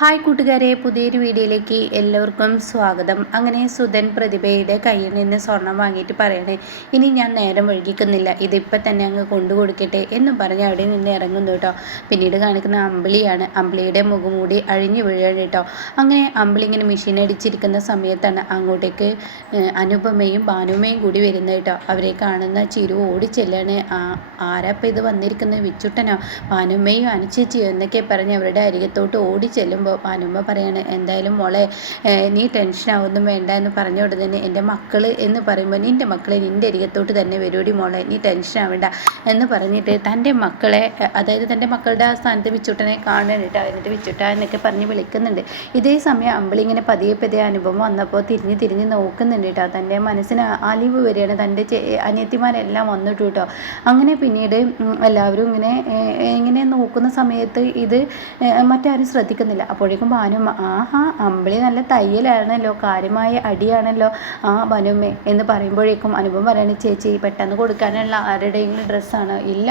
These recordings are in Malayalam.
ഹായ് കൂട്ടുകാരെ പുതിയൊരു വീഡിയോയിലേക്ക് എല്ലാവർക്കും സ്വാഗതം. അങ്ങനെ സുധൻ പ്രതിഭയുടെ കയ്യിൽ നിന്ന് സ്വർണം വാങ്ങിയിട്ട് പറയണേ ഇനി ഞാൻ നേരം വഴുകിക്കുന്നില്ല ഇതിപ്പോൾ തന്നെ അങ്ങ് കൊണ്ടു കൊടുക്കട്ടെ എന്ന് പറഞ്ഞ് അവിടെ നിന്ന് ഇറങ്ങുന്നു കേട്ടോ. പിന്നീട് കാണിക്കുന്ന അമ്പിളിയാണ്. അമ്പിളിയുടെ മുഖമൂടി അഴിഞ്ഞു വീഴുകയാണ് കേട്ടോ. അങ്ങനെ അമ്പിളി ഇങ്ങനെ മെഷീൻ അടിച്ചിരിക്കുന്ന സമയത്താണ് അങ്ങോട്ടേക്ക് അനുപമയും ഭാനുമയും കൂടി വരുന്നത് കേട്ടോ. അവരെ കാണുന്ന ചിരു ഓടിച്ചെല്ലാണ് ആരാപ്പം ഇത് വന്നിരിക്കുന്നത്? വിച്ചുട്ടനോ? ഭാനുമയും അനുചേച്ചിയോ എന്നൊക്കെ പറഞ്ഞ് അവരുടെ അരികത്തോട്ട് ഓടിച്ചെല്ലുമ്പോൾ പറയുമ്പോൾ പാനുമ്മ പറയാണ് എന്തായാലും മോളെ നീ ടെൻഷൻ ആവുന്നു വേണ്ട എന്ന് പറഞ്ഞ ഉടനെ എന്റെ മക്കൾ എന്ന് പറയുമ്പോൾ നിന്റെ മക്കളെ നിന്റെ അരികത്തോട്ട് തന്നെ വരുവടി മോളെ നീ ടെൻഷൻ ആവേണ്ട എന്ന് പറഞ്ഞിട്ട് തന്റെ മക്കളെ അതായത് തന്റെ മക്കളുടെ ആ സ്ഥാനത്ത് വിച്ചുട്ടനെ കാണാനിട്ട് എന്നിട്ട് വിച്ചുട്ട എന്നൊക്കെ പറഞ്ഞ് വിളിക്കുന്നുണ്ട്. ഇതേ സമയം അമ്പിളി ഇങ്ങനെ പതിയെ പതിയെ അനുഭവം വന്നപ്പോൾ തിരിഞ്ഞ് തിരിഞ്ഞ് നോക്കുന്നുണ്ട് കേട്ടോ. തന്റെ മനസ്സിന് അലിവ് വരികയാണ്. തന്റെ അനിയത്തിമാരെല്ലാം വന്നിട്ടു കേട്ടോ. അങ്ങനെ പിന്നീട് എല്ലാവരും ഇങ്ങനെ ഇങ്ങനെ നോക്കുന്ന സമയത്ത് ഇത് മറ്റാരും ശ്രദ്ധിക്കുന്നില്ല. അപ്പോഴേക്കും ഭാനുമ്മ ആഹാ അമ്പിളി നല്ല തയ്യലാണല്ലോ കാര്യമായ അടിയാണല്ലോ ആ ഭാനുമ്മ എന്ന് പറയുമ്പോഴേക്കും അനുഭവം പറയണ ചേച്ചി പെട്ടെന്ന് കൊടുക്കാനുള്ള ആരുടെയെങ്കിലും ഡ്രസ്സാണ്. ഇല്ല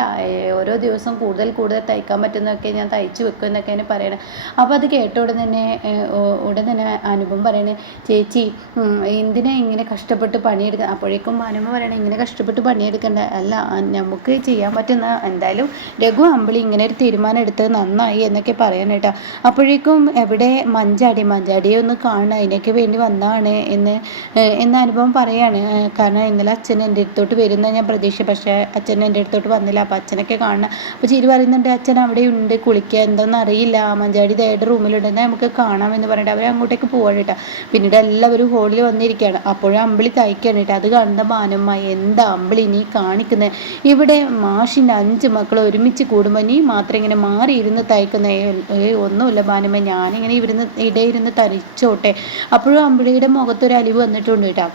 ഓരോ ദിവസം കൂടുതൽ കൂടുതൽ തയ്ക്കാൻ പറ്റുന്നതൊക്കെ ഞാൻ തയ്ച്ചു വെക്കും എന്നൊക്കെയാണ് പറയണത് അപ്പോൾ അത് കേട്ട ഉടൻ തന്നെ ഉടൻ തന്നെ അനുഭവം പറയണേ ചേച്ചി എന്തിനാ ഇങ്ങനെ കഷ്ടപ്പെട്ട് പണിയെടുക്കുക അപ്പോഴേക്കും ഭാനുമ്മ പറയണേ ഇങ്ങനെ കഷ്ടപ്പെട്ട് പണിയെടുക്കണ്ട. അല്ല നമുക്ക് ചെയ്യാൻ പറ്റുന്ന എന്തായാലും രഘു അമ്പിളി ഇങ്ങനെ ഒരു തീരുമാനം എടുത്തത് നന്നായി എന്നൊക്കെ പറയാനേട്ടാ അപ്പോഴേക്കും എവിടെ മഞ്ചാടി മഞ്ചാടിയെ ഒന്ന് കാണണം അതിനൊക്കെ വേണ്ടി വന്നതാണ് എന്ന് എന്ന അനുഭവം പറയാണ്. കാരണം ഇന്നലെ അച്ഛൻ എന്റെ അടുത്തോട്ട് വരുന്ന ഞാൻ പ്രതീക്ഷ പക്ഷേ അച്ഛൻ എന്റെ അടുത്തോട്ട് വന്നില്ല. അപ്പോൾ അച്ഛനൊക്കെ കാണണം അപ്പോൾ ചിരി പറയുന്നുണ്ട് അച്ഛൻ അവിടെ ഉണ്ട് കുളിക്കുക എന്താണെന്ന് അറിയില്ല. മഞ്ചാടി ദേയുടെ റൂമിലുണ്ടെന്ന് നമുക്ക് കാണാം എന്ന് പറഞ്ഞിട്ട് അവർ അങ്ങോട്ടേക്ക് പോവാണ് കേട്ടോ. പിന്നീട് എല്ലാവരും ഹോളിൽ വന്നിരിക്കുകയാണ്. അപ്പോഴും അമ്പിളി തയ്ക്കുകയാണ് കേട്ടോ. അത് കണ്ട മാനമ്മ എന്താ അമ്പിളി നീ കാണിക്കുന്നത് ഇവിടെ മാഷിന്റെ അഞ്ച് മക്കൾ ഒരുമിച്ച് കൂടുമ്പോൾ നീ മാത്രം ഇങ്ങനെ മാറിയിരുന്ന് തയ്ക്കുന്ന? ഒന്നുമില്ല മാനമ്മ. ഞാനിങ്ങനെ ഇരുന്ന് ഇടയിരുന്ന് തരിച്ചോട്ടെ. അപ്പോഴും അമ്പിളിയുടെ മുഖത്തൊരു അലിവ് വന്നിട്ടുണ്ട് കേട്ടോ.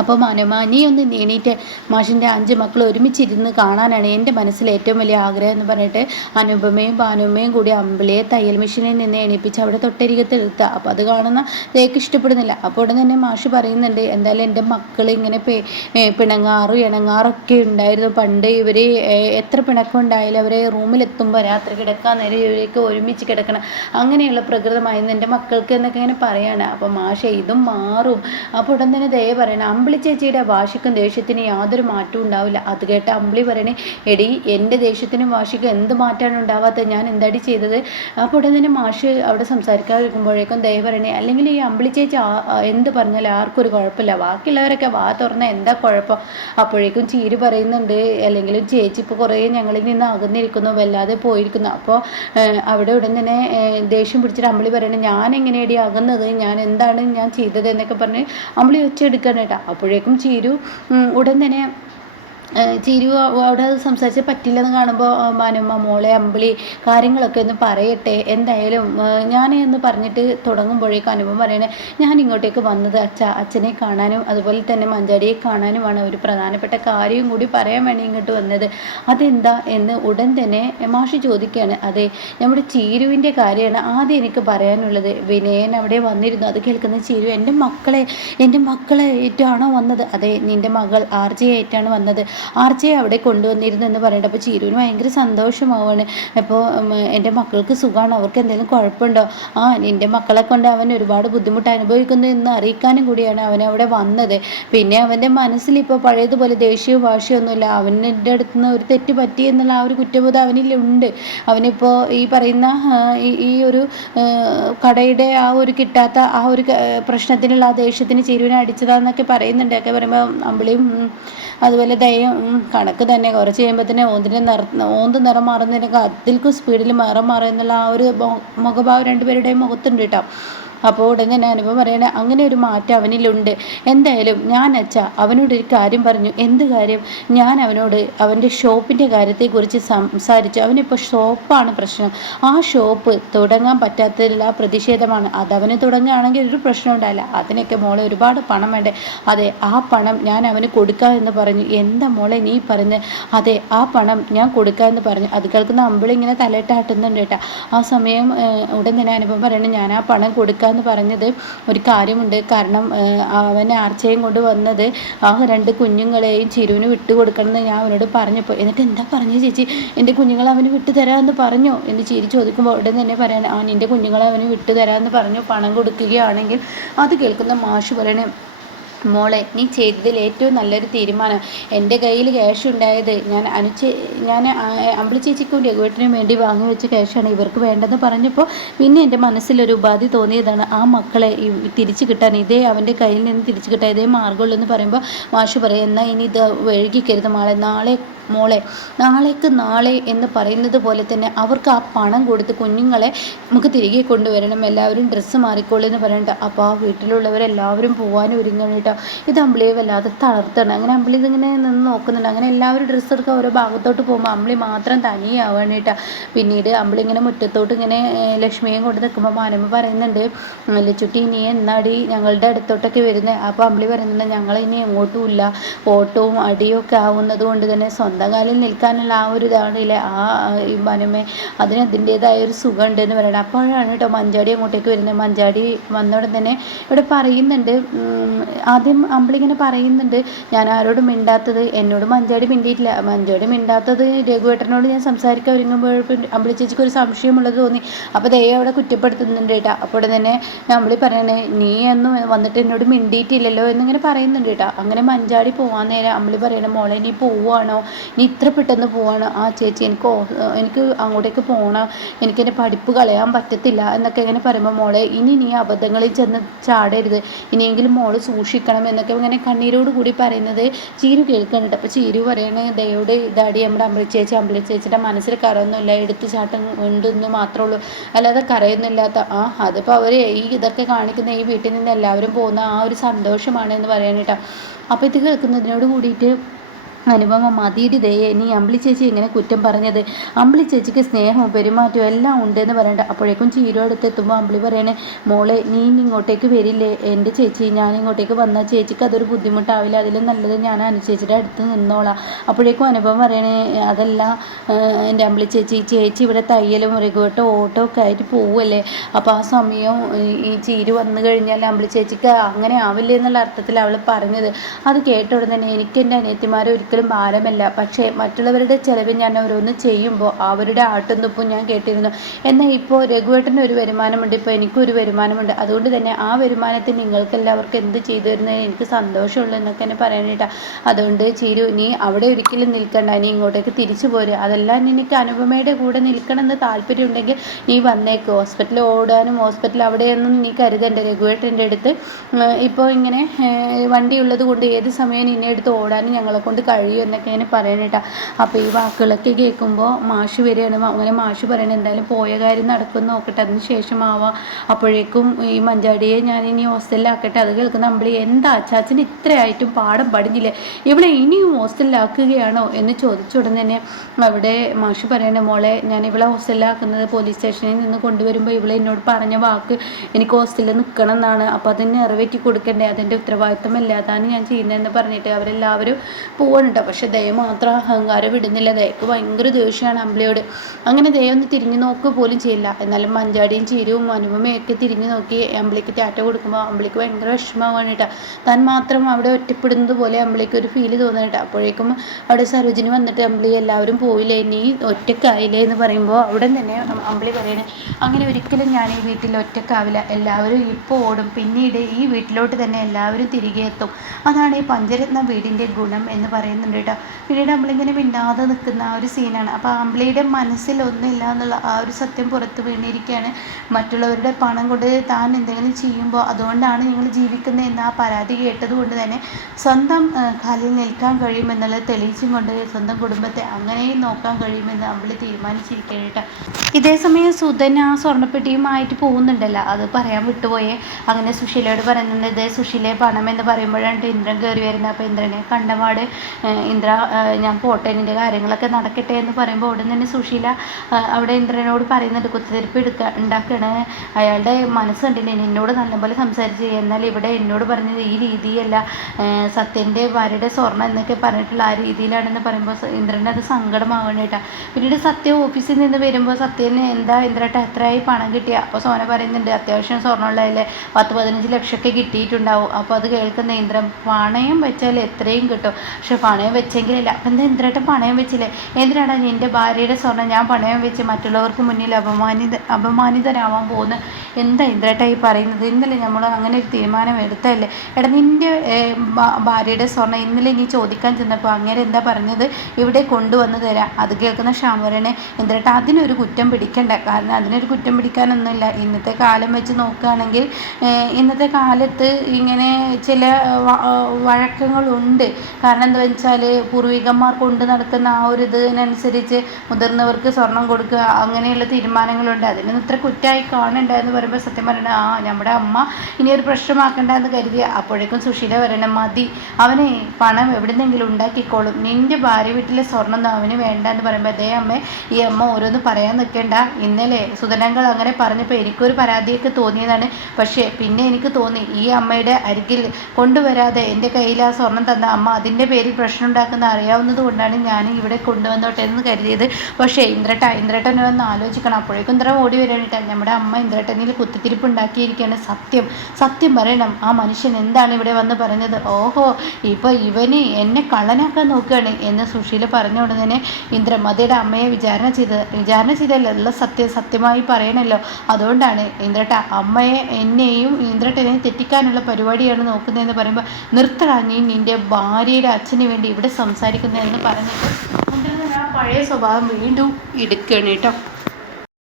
അപ്പോൾ മനമാനി ഒന്ന് നീണീറ്റ് മാഷിന്റെ അഞ്ച് മക്കൾ ഒരുമിച്ചിരുന്ന് കാണാനാണ് എന്റെ മനസ്സിൽ ഏറ്റവും വലിയ ആഗ്രഹം എന്ന് പറഞ്ഞിട്ട് അനുപമയും പാനുമയും കൂടി അമ്പിളിയെ തയ്യൽ മെഷീനിൽ നിന്ന് എണീപ്പിച്ച് അവിടെ തൊട്ടരികത്ത് എടുത്തുക അപ്പോൾ അത് കാണുന്ന തേക്ക് ഇഷ്ടപ്പെടുന്നില്ല. അപ്പോൾ ഉടൻ തന്നെ മാഷ് പറയുന്നുണ്ട് എന്തായാലും എന്റെ മക്കൾ ഇങ്ങനെ പിണങ്ങാറും ഇണങ്ങാറൊക്കെ ഉണ്ടായിരുന്നു. പണ്ട് ഇവർ എത്ര പിണക്കം ഉണ്ടായാലും അവരെ റൂമിലെത്തുമ്പോൾ രാത്രി കിടക്കാൻ നേരം ഇവരൊക്കെ ഒരുമിച്ച് കിടക്കണം. അങ്ങനെയുള്ള പ്രകൃതമായിരുന്നു എന്റെ മക്കൾക്ക് എന്നൊക്കെ ഇങ്ങനെ പറയാണ്. അപ്പോൾ മാഷ ഇതും മാറും. അപ്പോൾ ഉടൻ തന്നെ ദയ പറയണം അമ്പിളി ചേച്ചിയുടെ വാശിക്കും ദേഷ്യത്തിന് യാതൊരു മാറ്റവും ഉണ്ടാവില്ല. അത് കേട്ട അമ്പിളി പറയണേ എടി എന്റെ ദേഷ്യത്തിനും വാശിക്കും എന്ത് മാറ്റമാണ് ഉണ്ടാവാത്തത് ഞാൻ എന്താടി ചെയ്തത്? അപ്പോൾ ഉടനെ തന്നെ മാഷ് അവിടെ സംസാരിക്കാതിരിക്കുമ്പോഴേക്കും ദയ പറയണേ അല്ലെങ്കിൽ ഈ അമ്പിളി ചേച്ചി എന്ത് പറഞ്ഞാലും ആർക്കും ഒരു കുഴപ്പമില്ല. ബാക്കിയുള്ളവരൊക്കെ വാ തുറന്നാൽ എന്താ കുഴപ്പം? അപ്പോഴേക്കും ചീര് പറയുന്നുണ്ട് അല്ലെങ്കിലും ചേച്ചി ഇപ്പോൾ കുറേ ഞങ്ങളിൽ നിന്ന് അകന്നിരിക്കുന്നു വല്ലാതെ പോയിരിക്കുന്നു. അപ്പോൾ അവിടെ ഉടൻ തന്നെ ദേഷ്യം പിടിച്ചിട്ട് അമ്പിളി പറയണേ ഞാൻ എങ്ങനെയടി അകന്നത്? ഞാൻ എന്താണ് ഞാൻ ചെയ്തത്? എന്നൊക്കെ പറഞ്ഞ് അമ്പിളി ഒച്ച കേട്ടോ. അപ്പോഴേക്കും ചീരു ഉടൻ തന്നെ ചിരു അവിടെ സംസാരിച്ച് പറ്റില്ലെന്ന് കാണുമ്പോൾ മാനമ്മ മോളെ അമ്പിളി കാര്യങ്ങളൊക്കെ ഒന്ന് പറയട്ടെ. എന്തായാലും ഞാൻ എന്ന് പറഞ്ഞിട്ട് തുടങ്ങുമ്പോഴേക്കും അനുഭവം പറയണേ ഞാൻ ഇങ്ങോട്ടേക്ക് വന്നത് അച്ഛ അച്ഛനെ കാണാനും അതുപോലെ തന്നെ മഞ്ചാടിയെ കാണാനുമാണ്. ഒരു പ്രധാനപ്പെട്ട കാര്യം കൂടി പറയാൻ വേണ്ടി ഇങ്ങോട്ട് വന്നത്. അതെന്താ? എന്ന് ഉടൻ തന്നെ മാഷി ചോദിക്കുകയാണ്. അതെ നമ്മുടെ ചീരുവിന്റെ കാര്യമാണ് ആദ്യം എനിക്ക് പറയാനുള്ളത്. വിനയൻ അവിടെ വന്നിരുന്നു. അത് കേൾക്കുന്ന ചീരു എന്റെ മക്കളെ എന്റെ മക്കളെ ഏറ്റാണോ വന്നത്? അതെ നിന്റെ മകൾ ആർ ജെ ആയിട്ടാണ് വന്നത്. ആർച്ചയെ അവിടെ കൊണ്ടുവന്നിരുന്നു എന്ന് പറയുന്നത് അപ്പോൾ ചീരുവിന് ഭയങ്കര സന്തോഷമാവാണ്. അപ്പോൾ എന്റെ മക്കൾക്ക് സുഖമാണ് അവർക്ക് എന്തെങ്കിലും കുഴപ്പമുണ്ടോ? ആ എന്റെ മക്കളെ കൊണ്ട് അവൻ ഒരുപാട് ബുദ്ധിമുട്ട് അനുഭവിക്കുന്നു എന്ന് അറിയിക്കാനും കൂടിയാണ് അവൻ അവിടെ വന്നത്. പിന്നെ അവന്റെ മനസ്സിൽ ഇപ്പോൾ പഴയതുപോലെ ദേഷ്യവും വാശിയൊന്നുമില്ല അവന്റെ അടുത്ത് നിന്ന് ഒരു തെറ്റ് പറ്റി എന്നുള്ള ആ ഒരു കുറ്റബോധം അവനിലുണ്ട്. അവനിപ്പോൾ ഈ പറയുന്ന ഈ ഒരു കടയുടെ ആ ഒരു കിട്ടാത്ത ആ ഒരു പ്രശ്നത്തിനുള്ള ആ ദേഷ്യത്തിന് ചേരുവിനെ അടിച്ചതാന്നൊക്കെ പറയുന്നുണ്ട്. ഒക്കെ പറയുമ്പോൾ അമ്പിളിയും അതുപോലെ ദയം കണക്ക് തന്നെ കുറച്ച് കഴിയുമ്പോൾ തന്നെ ഓന്തിന്റെ നിറ ഓന്ത് നിറം മാറുന്നതിനൊക്കെ അതിൽക്കും സ്പീഡിൽ നിറം മാറും എന്നുള്ള ആ ഒരു മുഖഭാവം രണ്ടുപേരുടെയും മുഖത്തുണ്ട് കേട്ടോ. അപ്പോൾ ഉടനെ അനുഭവം പറയണേ അങ്ങനെ ഒരു മാറ്റം അവനിലുണ്ട്. എന്തായാലും ഞാൻ അച്ഛ അവനോട് ഒരു കാര്യം പറഞ്ഞു. എന്ത് കാര്യം? ഞാൻ അവനോട് അവന്റെ ഷോപ്പിന്റെ കാര്യത്തെക്കുറിച്ച് സംസാരിച്ചു. അവനിപ്പോൾ ഷോപ്പാണ് പ്രശ്നം. ആ ഷോപ്പ് തുടങ്ങാൻ പറ്റാത്തതിലുള്ള പ്രതിഷേധമാണ്. അതവന് തുടങ്ങുകയാണെങ്കിൽ ഒരു പ്രശ്നം ഉണ്ടാവില്ല. അതിനൊക്കെ മോളെ ഒരുപാട് പണം വേണ്ടേ? അതെ ആ പണം ഞാൻ അവന് കൊടുക്കാം എന്ന് പറഞ്ഞു. എന്താ മോളെ നീ പറഞ്ഞ് അതെ ആ പണം ഞാൻ കൊടുക്കാം എന്ന് പറഞ്ഞു. അത് കേൾക്കുന്ന അമ്പിളിങ്ങനെ തലയിട്ടാട്ടുന്നുണ്ട് കേട്ടോ. ആ സമയം ഉടൻ തന്നെ അനുഭവം പറയണേ ഞാൻ ആ പണം കൊടുക്കാം കൊടുക്കാമെന്ന് പറഞ്ഞത് ഒരു കാര്യമുണ്ട്. കാരണം അവനെ ആർച്ചയും കൊണ്ട് വന്നത് ആ രണ്ട് കുഞ്ഞുങ്ങളെയും ചിരുവിന് വിട്ടു എന്ന് ഞാൻ അവനോട് പറഞ്ഞപ്പോൾ എന്നിട്ട് എന്താ പറഞ്ഞു ചേച്ചി? എന്റെ കുഞ്ഞുങ്ങളെ അവന് വിട്ടു തരാമെന്ന് പറഞ്ഞോ? എന്ന് ചിരി ചോദിക്കുമ്പോൾ ഉടൻ തന്നെ പറയാൻ ആ നിന്റെ കുഞ്ഞുങ്ങളെ അവന് വിട്ടു തരാമെന്ന് പറഞ്ഞു? പണം കൊടുക്കുകയാണെങ്കിൽ? അത് കേൾക്കുന്ന മാഷ് പറയണേ മോളെ നീ ചെയ്തതിൽ ഏറ്റവും നല്ലൊരു തീരുമാനം. എന്റെ കയ്യിൽ ക്യാഷ് ഉണ്ടായത് ഞാൻ അനുചേ ഞാൻ അമ്പിളി ചേച്ചിക്കും രഘുവേട്ടനും വേണ്ടി വാങ്ങി വെച്ച ക്യാഷാണ് ഇവർക്ക് വേണ്ടതെന്ന് പറഞ്ഞപ്പോൾ പിന്നെ എന്റെ മനസ്സിലൊരു ഉപാധി തോന്നിയതാണ്. ആ മക്കളെ തിരിച്ചു കിട്ടാൻ ഇതേ അവന്റെ കയ്യിൽ നിന്ന് തിരിച്ചു കിട്ടാൻ ഇതേ മാർഗമുള്ളൂ എന്ന് പറയുമ്പോൾ മാഷ് പറയും എന്നാൽ ഇനി ഇത് വഴുകിക്കരുത് മാളെ നാളെ മോളെ നാളേക്ക് നാളെ എന്ന് പറയുന്നത് പോലെ തന്നെ അവർക്ക് ആ പണം കൊടുത്ത് കുഞ്ഞുങ്ങളെ നമുക്ക് തിരികെ കൊണ്ടുവരണം എല്ലാവരും ഡ്രസ്സ് മാറിക്കോളൂ എന്ന് പറയണ്ട. അപ്പോൾ ആ വീട്ടിലുള്ളവരെല്ലാവരും പോകാനും ഒരുങ്ങണം കേട്ടോ. ഇത് അമ്പിളിയെ വല്ലാതെ തളർത്തണം. അങ്ങനെ അമ്പിളി ഇതിങ്ങനെ നിന്ന് നോക്കുന്നുണ്ട്. അങ്ങനെ എല്ലാവരും ഡ്രസ്സ് എടുക്കുക ഓരോ ഭാഗത്തോട്ട് പോകുമ്പോൾ അമ്പിളി മാത്രം തനിയാവാണ് കേട്ടോ പിന്നീട് അമ്പിളി ഇങ്ങനെ മുറ്റത്തോട്ട് ഇങ്ങനെ ലക്ഷ്മിയും കൊണ്ട് നിൽക്കുമ്പോൾ മാനമ്മ പറയുന്നുണ്ട് ലച്ചുട്ടി നീ എന്നാടി ഞങ്ങളുടെ അടുത്തോട്ടൊക്കെ വരുന്നത് അപ്പോൾ അമ്പിളി പറയുന്നുണ്ട് ഞങ്ങൾ ഇനി എങ്ങോട്ടും ഇല്ല. ഓട്ടവും അടിയും ഒക്കെ ആവുന്നത് കൊണ്ട് തന്നെ സ്വന്തം കാലിൽ നിൽക്കാനുള്ള ആ ഒരു ഇതാണില്ലേ ആ മനമേ അതിന് അതിന്റേതായ ഒരു സുഖം ഉണ്ട് എന്ന് പറയണം. അപ്പോഴാണ് കേട്ടോ മഞ്ചാടി അങ്ങോട്ടേക്ക് വരുന്നത്. മഞ്ചാടി വന്നോടെ തന്നെ ഇവിടെ പറയുന്നുണ്ട് ആദ്യം അമ്പിളിങ്ങനെ പറയുന്നുണ്ട് ഞാൻ ആരോടും മിണ്ടാത്തത് എന്നോട് മഞ്ചാടി മിണ്ടിയിട്ടില്ല. മഞ്ചാടി മിണ്ടാത്തത് രഘുവേട്ടനോട് ഞാൻ സംസാരിക്കാൻ ഒരുങ്ങുമ്പോൾ അമ്പിളി ചേച്ചിക്ക് ഒരു സംശയമുള്ളത് തോന്നി. അപ്പോൾ ദയ അവിടെ കുറ്റപ്പെടുത്തുന്നുണ്ട് കേട്ടോ. അപ്പോൾ തന്നെ അമ്പിളി പറയണേ നീ ഒന്നും വന്നിട്ട് എന്നോട് മിണ്ടിയിട്ടില്ലല്ലോ എന്നിങ്ങനെ പറയുന്നുണ്ട് കേട്ടോ. അങ്ങനെ മഞ്ചാടി പോകാൻ നേരം അമ്പിളി പറയണ മോളെ നീ പോവുകയാണോ നീ ഇത്ര പെട്ടെന്ന് പോവാണ്. ആ ചേച്ചി എനിക്ക് എനിക്ക് അങ്ങോട്ടേക്ക് പോകണം എനിക്കെന്റെ പഠിപ്പ് കളയാൻ പറ്റത്തില്ല എന്നൊക്കെ ഇങ്ങനെ പറയുമ്പോൾ മോളെ ഇനി നീ അബദ്ധങ്ങളിൽ ചെന്ന് ചാടരുത്. ഇനിയെങ്കിലും മോൾ സൂക്ഷിക്കണം എന്നൊക്കെ ഇങ്ങനെ കണ്ണീരോട് കൂടി പറയുന്നത് ചീരു കേൾക്കുന്നുണ്ട് അപ്പോൾ ചീരു പറയണ ദയോട് ഇതാടി നമ്മുടെ അമ്പലച്ചേച്ചി ചേച്ചി മനസ്സിൽ കറയൊന്നുമില്ല എടുത്ത് ചാട്ടം ഉണ്ടെന്ന് മാത്രമേ ഉള്ളൂ. അല്ലാതെ കരയൊന്നുമില്ലാത്ത ആ അതിപ്പോൾ അവർ ഈ ഇതൊക്കെ കാണിക്കുന്ന ഈ വീട്ടിൽ നിന്ന് എല്ലാവരും പോകുന്ന ആ ഒരു സന്തോഷമാണ് എന്ന് പറയാനായിട്ടാണ് അപ്പോൾ ഇത് കേൾക്കുന്നതിനോട് കൂടിയിട്ട് അനുപമ മതിയുടെ ദയെ നീ അമ്പിളി ചേച്ചി ഇങ്ങനെ കുറ്റം പറഞ്ഞത്. അമ്പിളി ചേച്ചിക്ക് സ്നേഹവും പെരുമാറ്റവും എല്ലാം ഉണ്ടെന്ന് പറയണ്ട. അപ്പോഴേക്കും ചീരോ എത്തുമ്പോൾ അമ്പിളി പറയണേ മോളെ നീ ഇങ്ങോട്ടേക്ക് വരില്ലേ? എന്റെ ചേച്ചി ഞാൻ ഇങ്ങോട്ടേക്ക് വന്ന ചേച്ചിക്ക് അതൊരു ബുദ്ധിമുട്ടാവില്ല. അതിലും നല്ലത് ഞാൻ അനുചേച്ചിയുടെ അടുത്ത് നിന്നോളാം. അപ്പോഴേക്കും അനുഭവം പറയണേ അതല്ല എന്റെ അമ്പിളി ചേച്ചി ചേച്ചി ഇവിടെ തയ്യലും മുറികോട്ടോ ഓട്ടോ ഒക്കെ ആയിട്ട് പോവല്ലേ? അപ്പോൾ ആ സമയം ഈ ചീര് വന്നു കഴിഞ്ഞാൽ അമ്പിളി ചേച്ചിക്ക് അങ്ങനെ ആവില്ല എന്നുള്ള അർത്ഥത്തിൽ അവൾ പറഞ്ഞത്. അത് കേട്ട ഉടനെ തന്നെ എനിക്ക് എന്റെ അനിയത്തിമാരെ ഒരിക്കലും ഒരിക്കലും ഭാരമല്ല. പക്ഷേ മറ്റുള്ളവരുടെ ചിലവിൽ ഞാൻ ഓരോന്ന് ചെയ്യുമ്പോൾ അവരുടെ ആട്ടുന്നുപ്പും ഞാൻ കേട്ടിരുന്നു. എന്നാൽ ഇപ്പോൾ രഘുവേട്ടന് ഒരു വരുമാനമുണ്ട്. ഇപ്പോൾ എനിക്കും ഒരു വരുമാനമുണ്ട്. അതുകൊണ്ട് തന്നെ ആ വരുമാനത്തിൽ നിങ്ങൾക്ക് എല്ലാവർക്കും എന്ത് ചെയ്തു തരുന്നതിന് എനിക്ക് സന്തോഷമുള്ളൂ എന്നൊക്കെ എന്നെ പറയാനായിട്ടാണ് അതുകൊണ്ട് ചിരു നീ അവിടെ ഒരിക്കലും നിൽക്കണ്ട. നീ ഇങ്ങോട്ടേക്ക് തിരിച്ചു പോരുക അതെല്ലാം നിനക്ക് അനുപമയുടെ കൂടെ നിൽക്കണമെന്ന് താല്പര്യമുണ്ടെങ്കിൽ നീ വന്നേക്ക്. ഹോസ്പിറ്റലിൽ ഓടാനും ഹോസ്പിറ്റൽ അവിടെയൊന്നും നീ കരുതേണ്ട രഘുവേട്ടന്റെ അടുത്ത്. ഇപ്പോൾ ഇങ്ങനെ വണ്ടി ഉള്ളത് കൊണ്ട് ഏത് സമയം നിന്നെ എടുത്ത് ഓടാനും ഞങ്ങളെ കൊണ്ട് കഴിയും കഴിയും എന്നൊക്കെ ഇങ്ങനെ പറയണേട്ടാ അപ്പോൾ ഈ വാക്കുകളൊക്കെ കേൾക്കുമ്പോൾ മാഷ് വരികയാണ്. അങ്ങനെ മാഷ് പറയണ എന്തായാലും പോയ കാര്യം നടക്കുമെന്ന് നോക്കട്ടെ. അതിന് ശേഷമാവാം. അപ്പോഴേക്കും ഈ മഞ്ചാടിയെ ഞാൻ ഇനി ഹോസ്റ്റലിലാക്കട്ടെ. അത് കേൾക്കുന്ന നമ്മൾ എന്താ അച്ചാച്ചന് ഇത്രയായിട്ടും പാഠം പഠിഞ്ഞില്ലേ ഇവിടെ ഇനിയും ഹോസ്റ്റലിലാക്കുകയാണോ? എന്ന് ചോദിച്ച തന്നെ അവിടെ മാഷ് പറയണ മോളെ ഞാൻ ഇവളെ ഹോസ്റ്റലിലാക്കുന്നത് പോലീസ് സ്റ്റേഷനിൽ നിന്ന് കൊണ്ടുവരുമ്പോൾ ഇവളെ എന്നോട് പറഞ്ഞ വാക്ക് എനിക്ക് ഹോസ്റ്റലിൽ നിൽക്കണം എന്നാണ്. അപ്പോൾ അതിനെ നിറവേറ്റി കൊടുക്കണ്ടേ? അതിന്റെ ഉത്തരവാദിത്തം അല്ലാതാണ് ഞാൻ ചെയ്യുന്നതെന്ന് പറഞ്ഞിട്ട് അവരെല്ലാവരും പോവാണ് കേട്ടോ. പക്ഷെ ദയ മാത്രം അഹങ്കാരം വിടുന്നില്ല. ദയക്ക് ഭയങ്കര ദേഷ്യമാണ് അമ്പിളിയോട്. അങ്ങനെ ദയ ഒന്ന് തിരിഞ്ഞു നോക്കുക പോലും ചെയ്യില്ല. എന്നാലും മഞ്ചാടിയും ചീരവും അനുപമയൊക്കെ തിരിഞ്ഞു നോക്കി അമ്പിളിക്ക് ചാറ്റ കൊടുക്കുമ്പോൾ അമ്പിളിക്ക് ഭയങ്കര വിഷമമാണ് കേട്ടോ. താൻ മാത്രം അവിടെ ഒറ്റപ്പെടുന്നത് പോലെ അമ്പിളിക്ക് ഒരു ഫീൽ തോന്നുന്നു അപ്പോഴേക്കും അവിടെ സരോജിനി വന്നിട്ട് അമ്പിളി എല്ലാവരും പോയില്ലേ? നീ ഒറ്റക്കായില്ലേ? എന്ന് പറയുമ്പോൾ അവിടെ തന്നെ അമ്പിളി പറയണേ അങ്ങനെ ഒരിക്കലും ഞാൻ ഈ വീട്ടിൽ ഒറ്റക്കാവില്ല. എല്ലാവരും ഇപ്പോൾ ഓടും. പിന്നീട് ഈ വീട്ടിലോട്ട് തന്നെ എല്ലാവരും തിരികെ എത്തും. അതാണ് ഈ പഞ്ചരത്ന വീടിന്റെ ഗുണം എന്ന് പറയുന്നത്. പറയുന്നുണ്ട് കേട്ടോ. പിന്നീട് നമ്മളിങ്ങനെ മിണ്ടാതെ നിൽക്കുന്ന ആ ഒരു സീനാണ് അപ്പോൾ ആമ്പിളിയുടെ മനസ്സിലൊന്നുമില്ല എന്നുള്ള ആ ഒരു സത്യം പുറത്ത് വീണിരിക്കുകയാണ്. മറ്റുള്ളവരുടെ പണം കൊണ്ട് താൻ എന്തെങ്കിലും ചെയ്യുമ്പോൾ അതുകൊണ്ടാണ് നിങ്ങൾ ജീവിക്കുന്നത് എന്ന ആ പരാതി കേട്ടതുകൊണ്ട് തന്നെ സ്വന്തം കാലിൽ നിൽക്കാൻ കഴിയുമെന്നുള്ളത് തെളിയിച്ചും കൊണ്ട് സ്വന്തം കുടുംബത്തെ അങ്ങനെയും നോക്കാൻ കഴിയുമെന്ന് അമ്പിളി തീരുമാനിച്ചിരിക്കുകയാണ് കേട്ടോ. ഇതേസമയം സുധൻ ആ സ്വർണപ്പെട്ടിയുമായിട്ട് പോകുന്നുണ്ടല്ലോ. അത് പറയാൻ വിട്ടുപോയേ. അങ്ങനെ സുശീലയോട് പറയുന്നുണ്ട് ഇതേ സുശീലയെ പണം എന്ന് പറയുമ്പോഴാണ് ഇന്ദ്രൻ കയറി വരുന്നത്. അപ്പോൾ ഇന്ദ്രനെ കണ്ടപാട് ഇന്ദ്ര ഞാൻ പോട്ടെ നിന്റെ കാര്യങ്ങളൊക്കെ നടക്കട്ടെ എന്ന് പറയുമ്പോൾ ഉടൻ തന്നെ സുശീല അവിടെ ഇന്ദ്രനോട് പറയുന്നുണ്ട് കുത്തിരിപ്പ് എടുക്കുക ഉണ്ടാക്കണേ. അയാളുടെ മനസ്സ് കണ്ടില്ലേ എന്നോട് നല്ലപോലെ സംസാരിച്ച് എന്നാൽ ഇവിടെ എന്നോട് പറഞ്ഞത് ഈ രീതിയല്ല. സത്യന്റെ വരുടെ സ്വർണം എന്നൊക്കെ പറഞ്ഞിട്ടുള്ള ആ രീതിയിലാണെന്ന് പറയുമ്പോൾ ഇന്ദ്രന്റെ അത് സങ്കടമാവണം കേട്ടോ. പിന്നീട് സത്യ ഓഫീസിൽ നിന്ന് വരുമ്പോൾ സത്യന് എന്താ ഇന്ദ്രട്ട എത്രയായി പണം കിട്ടിയ? അപ്പോൾ സോന പറയുന്നുണ്ട് അത്യാവശ്യം സ്വർണമുള്ളതല്ലേ പത്ത് പതിനഞ്ച് ലക്ഷമൊക്കെ കിട്ടിയിട്ടുണ്ടാവും. അപ്പോൾ അത് കേൾക്കുന്ന ഇന്ദ്രൻ പണയം വെച്ചാൽ എത്രയും കിട്ടും. പക്ഷെ പണയം വെച്ചെങ്കിലില്ല. അപ്പം എന്താ എന്തിനായിട്ട് പണയം വെച്ചില്ലേ? എന്തിനാണ് എന്റെ ഭാര്യയുടെ സ്വർണം ഞാൻ പണയം വെച്ച് മറ്റുള്ളവർക്ക് മുന്നിൽ അപമാനിത അപമാനിതരാവാൻ പോകുന്ന എന്താ ഇന്ദ്രേട്ട ഈ പറയുന്നത്? ഇന്നലെ നമ്മൾ അങ്ങനെ ഒരു തീരുമാനം എടുത്തതല്ലേ? എടാ നിന്റെ ഭാര്യയുടെ സ്വർണം ഇന്നലെ നീ ചോദിക്കാൻ ചെന്നപ്പോൾ അങ്ങനെ എന്താ പറഞ്ഞത്? ഇവിടെ കൊണ്ടുവന്ന് തരാം. അത് കേൾക്കുന്ന ഷാമറിനെ എന്തിനായിട്ട് അതിനൊരു കുറ്റം പിടിക്കണ്ട. കാരണം അതിനൊരു കുറ്റം പിടിക്കാനൊന്നുമില്ല. ഇന്നത്തെ കാലം വെച്ച് നോക്കുകയാണെങ്കിൽ ഇന്നത്തെ കാലത്ത് ഇങ്ങനെ ചില വഴക്കങ്ങളുണ്ട്. കാരണം എന്താ വെച്ചാൽ പൂർവികന്മാർ കൊണ്ട് നടക്കുന്ന ആ ഒരു ഇതിനനുസരിച്ച് മുതിർന്നവർക്ക് സ്വർണം കൊടുക്കുക അങ്ങനെയുള്ള തീരുമാനങ്ങളുണ്ട്. അതിനൊന്നും ഇത്ര കുറ്റായി കാണണ്ട എന്ന് പറയുമ്പോൾ സത്യം പറയണ ആ നമ്മുടെ അമ്മ ഇനി ഒരു പ്രശ്നമാക്കണ്ട എന്ന് കരുതിയ അപ്പോഴേക്കും സുശീല വരണം മതി അവനെ പണം എവിടുന്നെങ്കിലും ഉണ്ടാക്കിക്കോളും. നിന്റെ ഭാര്യ വീട്ടിലെ സ്വർണം ഒന്നും അവന് വേണ്ട എന്ന് പറയുമ്പോൾ അതേ അമ്മ ഈ അമ്മ ഓരോന്ന് പറയാൻ നിൽക്കേണ്ട. ഇന്നലെ സുധനങ്ങൾ അങ്ങനെ പറഞ്ഞപ്പോൾ എനിക്കൊരു പരാതിയൊക്കെ തോന്നിയതാണ്. പക്ഷേ പിന്നെ എനിക്ക് തോന്നി ഈ അമ്മയുടെ അരികിൽ കൊണ്ടുവരാതെ എന്റെ കയ്യിൽ ആ സ്വർണം തന്ന അമ്മ അതിന്റെ പേരിൽ പ്രശ്നം ഉണ്ടാക്കുന്ന അറിയാവുന്നത് കൊണ്ടാണ് ഞാൻ ഇവിടെ കൊണ്ടുവന്നോട്ടെ എന്ന് കരുതിയത്. പക്ഷേ ഇന്ദ്രട്ട ഇന്ദ്രട്ടനെ വന്ന് ആലോചിക്കണം. അപ്പോഴേക്കും ഇന്ദ്ര ഓടി വരാനിട്ടാ നമ്മുടെ അമ്മ ഇന്ദ്രട്ടനിൽ കുത്തിത്തിരിപ്പ് ഉണ്ടാക്കിയിരിക്കുകയാണ് സത്യം. സത്യം പറയണം. ആ മനുഷ്യൻ എന്താണ് ഇവിടെ വന്ന് പറഞ്ഞത്? ഓഹോ ഇപ്പോൾ ഇവന് എന്നെ കള്ളനാക്കാൻ നോക്കുകയാണ് എന്ന് സുശീല പറഞ്ഞ ഉടനെ ഇന്ദ്രമതിയുടെ അമ്മയെ വിചാരണ ചെയ്ത് വിചാരണ ചെയ്തല്ലോ ഉള്ള സത്യം സത്യമായി പറയണല്ലോ. അതുകൊണ്ടാണ് ഇന്ദ്രട്ട അമ്മയെ എന്നെയും ഇന്ദ്രട്ടനെയും തെറ്റിക്കാനുള്ള പരിപാടിയാണ് നോക്കുന്നതെന്ന് പറയുമ്പോൾ നിർത്തടാ നീ നിന്റെ ഭാര്യയുടെ അച്ഛന് വേണ്ടി ഇവിടെ സംസാരിക്കുന്നതെന്ന് പറഞ്ഞിട്ട് ആ പഴയ സ്വഭാവം വീണ്ടും എടുക്കുകയാണ് കേട്ടോ.